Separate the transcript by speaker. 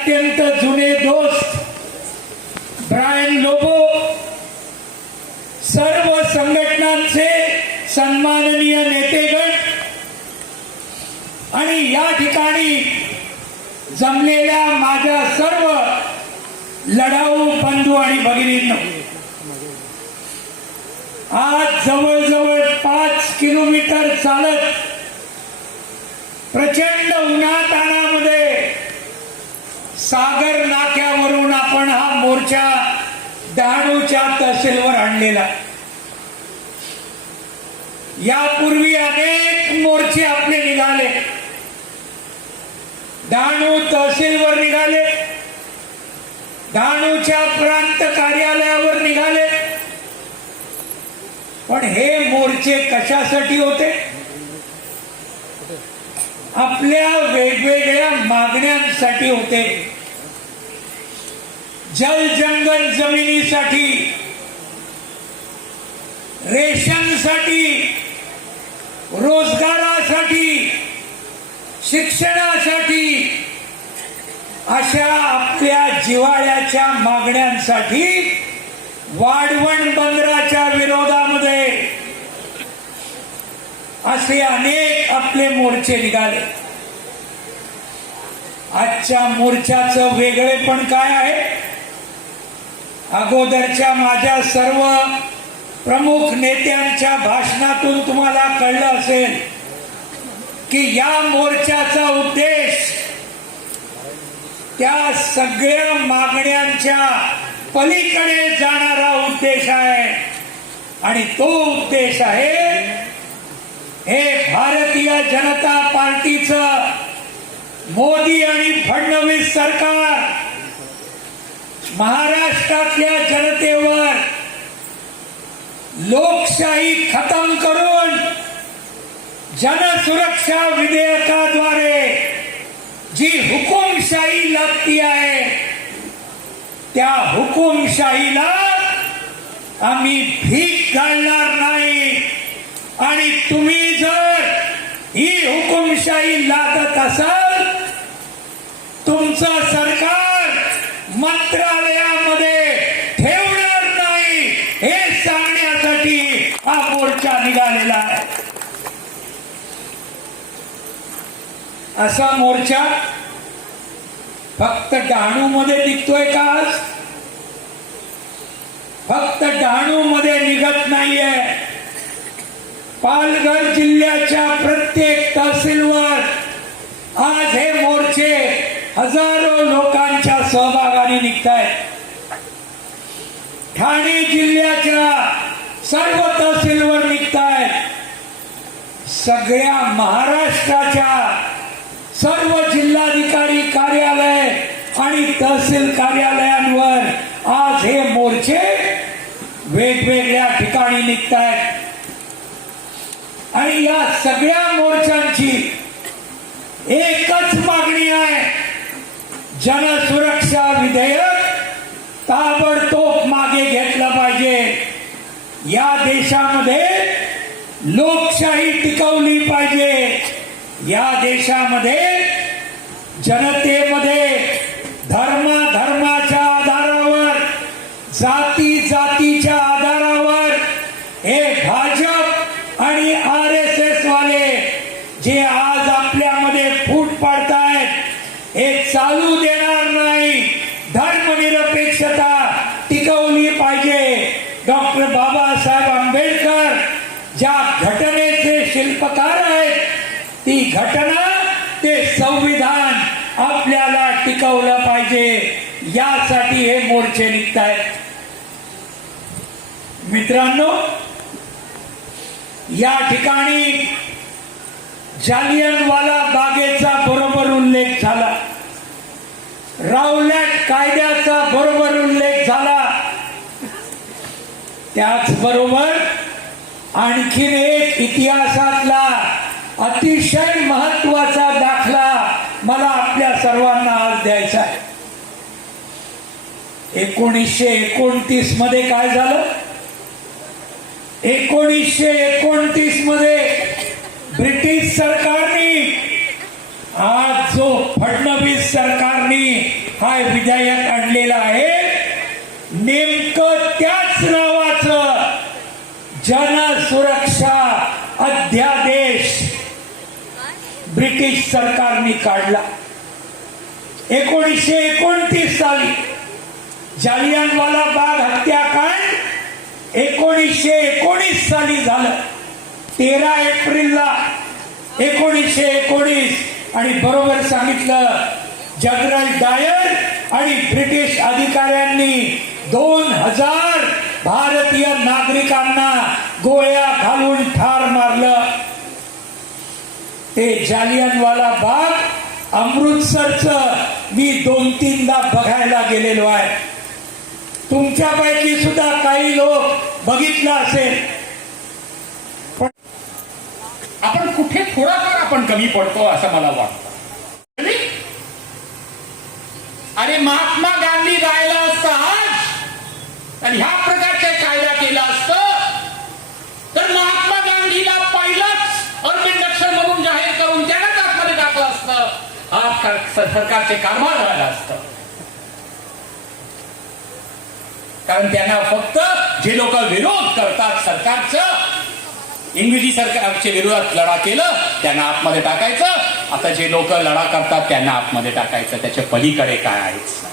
Speaker 1: अत्यंत जुने दोस्त ब्रायन लोबो सर्व संघटनांचे सन्माननीय नेतेगण आणि या ठिकाणी जमलेल्या माझ्या सर्व लढाऊ बंधू आणि भगिनींनो आज जवळजवळ पाच किलोमीटर चालत प्रचंड उन्हाताणामध्ये सागर नाक्यावरून आपण हा मोर्चा डहाणूच्या तहसीलवर आणलेला यापूर्वी अनेक मोर्चे आपले निघाले. डहाणू तहसीलवर निघाले. डहाणूच्या प्रांत कार्यालयावर निघाले. पण हे मोर्चे कशासाठी होते? आपल्या वेगवेगळ्या मागण्यांसाठी होते. जल जंगल जमिनीसाठी रेशनसाठी रोजगारासाठी शिक्षणासाठी अशा आपल्या जिवाळ्याच्या मागण्यांसाठी वाढवण बंदराच्या विरोधामध्ये असे अनेक आपले मोर्चे निघाले. आजच्या मोर्चाचं वेगळेपण काय आहे? अगोदरच्या माझ्या सर्व प्रमुख नेत्यांच्या भाषणातून तुम्हाला कळलं असेल की या मोर्चाचा उद्देश त्या सगळ्या मागण्यांच्या पलीकडे जाणारा उद्देश आहे. आणि तो उद्देश आहे हे भारतीय जनता पार्टीचं मोदी आणि फडणवीस सरकार महाराष्ट्रातल्या जनतेवर लोकशाही खतम करून जनसुरक्षा विधेयकाद्वारे जी हुकुमशाही लागती आहे त्या हुकुमशाहीला आम्ही भीक घालणार नाही. आणि तुम्ही जर ही हुकुमशाही लादत असाल तुमचं सरकार मंत्रालयामध्ये ठेवणार नाही. हे सांगण्यासाठी हा मोर्चा निघालेला आहे. असा मोर्चा फक्त डहाणू मध्ये निघतोय का आज? फक्त डहाणू मध्ये निघत नाहीये. पालघर जिल्ह्याच्या प्रत्येक तहसीलवर आज हे मोर्चे हजारो लोकांच्या सहभाग निघत निघतायत. ठाणे जिल्ह्याच्या सर्व तहसीलवर निघतायत. सगळ्या महाराष्ट्राच्या सर्व जिल्हाधिकारी कार्यालय आणि तहसील कार्यालयांवर आज हे मोर्चे वेगवेगळ्या ठिकाणी निघतायत. आणि या सगळ्या मोर्चांची एकच मागणी आहे. जनसुरक्षा विधेयक ताबडतोब मागे घेतलं पाहिजे. या देशामध्ये लोकशाही टिकवली पाहिजे. या देशामध्ये जनतेमध्ये डॉक्टर बाबासाहेब आंबेडकर ज्या घटनेचे शिल्पकार आहेत ती घटना ते संविधान आपल्याला टिकवलं पाहिजे. यासाठी हे मोर्चे निघत आहेत मित्रांनो या ठिकाणी जालियनवाला बागेचा बरोबर उल्लेख झाला. रावलॅट कायद्याचा बरोबर उल्लेख झाला त्याचबरोबर आणखीन एक इतिहासातला अतिशय महत्त्वाचा दाखला मला आपल्या सर्वांना आज द्यायचा आहे. एकोणीसशे एकोणतीसमध्ये काय झालं? एकोणीसशे एकोणतीसमध्ये ब्रिटिश सरकारने आज जो फडणवीस सरकारने हा विधेयक आणलेला आहे नेमकं त्याच नावाचं जनसुरक्षा अध्यादेश ब्रिटिश सरकारने काढला. एकोणीसशे एकोणतीस साली जालियनवाला बाग हत्याकांड एकोणीसशे एकोणीस साली झालं. तेरा एप्रिलला एकोणीसशे एकोणीस आणि बरोबर सांगितलं जनरल डायर आणि ब्रिटिश अधिकाऱ्यांनी दोन हजार भारतीय नागरिकांना गोळ्या घालून ठार मारलं. ते जालियनवाला बाग अमृतसरचं मी दोन तीनदा बघायला गेलेलो आहे. तुमच्यापैकी सुद्धा काही लोक बघितलं असेल.
Speaker 2: पण आपण कुठे थोडाफार आपण कमी पडतो असं मला वाटतं. अरे महात्मा गांधी राहिला असता आज. आणि ह्या प्रकारचा कायदा केला असतं. तर महात्मा गांधीला पहिलाच अर्बन नक्षल म्हणून जाहीर करून त्यालाच आतमध्ये टाकलं असतं. आज सरकारचे कारभार व्हायला असतं. कारण त्यांना फक्त जे लोक विरोध करतात सरकारचं इंग्रजी सरकारच्या विरोधात लढा केलं त्यांना आतमध्ये टाकायचं. आता जे लोक लढा करतात त्यांना आतमध्ये टाकायचं. त्याच्या पलीकडे काय आहेच नाही.